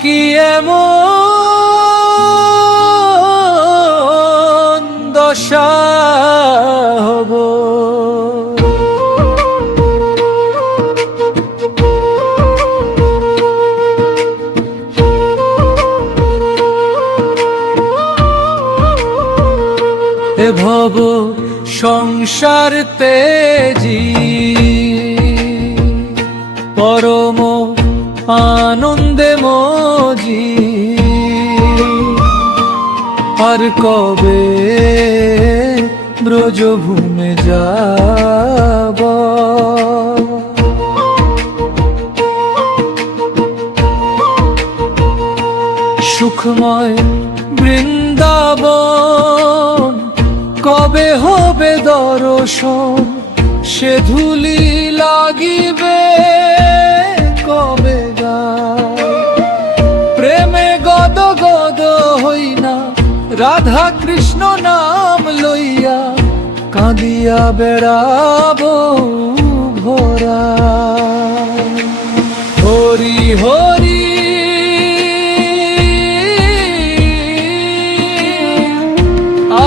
কি এমন দশা হব, এ ভব সংসার তেজি পরম আনন্দে মজি, আর কবে ব্রজভূমে যাব, সুখময় বৃন্দাবন কবে হবে দর্শন, সে ধুলি লাগিবে কবে গায়, প্রেমে গদ গদ হই না রাধা কৃষ্ণ নাম লইয়া, কাঁদিয়া বেড়াবো ভোরা। হরি হরি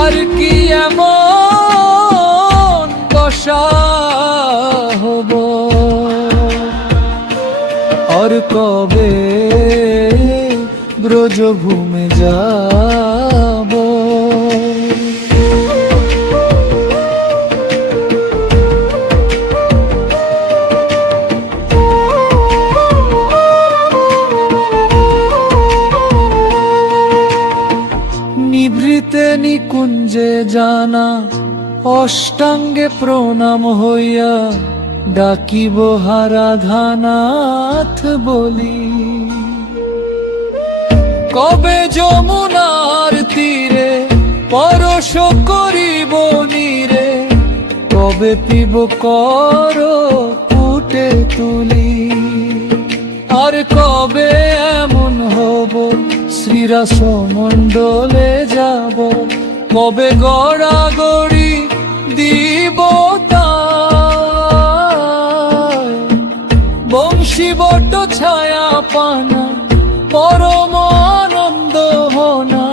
আর কি এমন দশা হব, আর কবে ব্রজভূমে যাব। নিভৃতে নিকুঞ্জে জানা অষ্টাঙ্গে প্রণাম হইয়া, ডাকিব হারাধানাথ বলি, কবে যমুনার তীরে পরশ করিব নীরে, কবে পিব কর ফুটে তুলি, আর কবে এমন হব শ্রীরাস মণ্ডলে যাব, কবে গড়াগড়ি দিব বংশী বট ছায়া পানা, পরম আনন্দ হনা,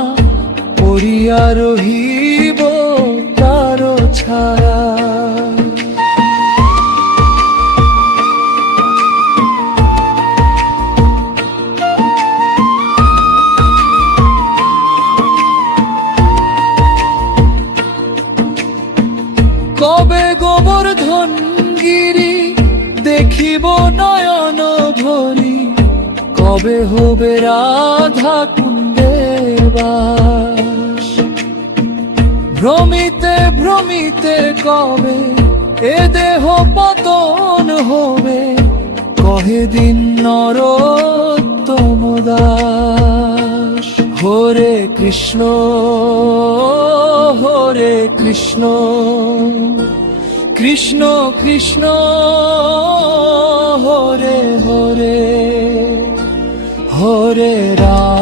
পড়িয়া রহিব তার ছায়া। কবে গোবর্ধন গিরি দেখিব নয়ন ভরি, কবে হবে রাধা কুণ্ডে বাস, ভ্রমিতে ভ্রমিতে কবে এ দেহ পতন হবে, কহে দিন নরোত্তম দাস। হরে কৃষ্ণ হরে কৃষ্ণ কৃষ্ণ কৃষ্ণ হরে হরে, হরে রাম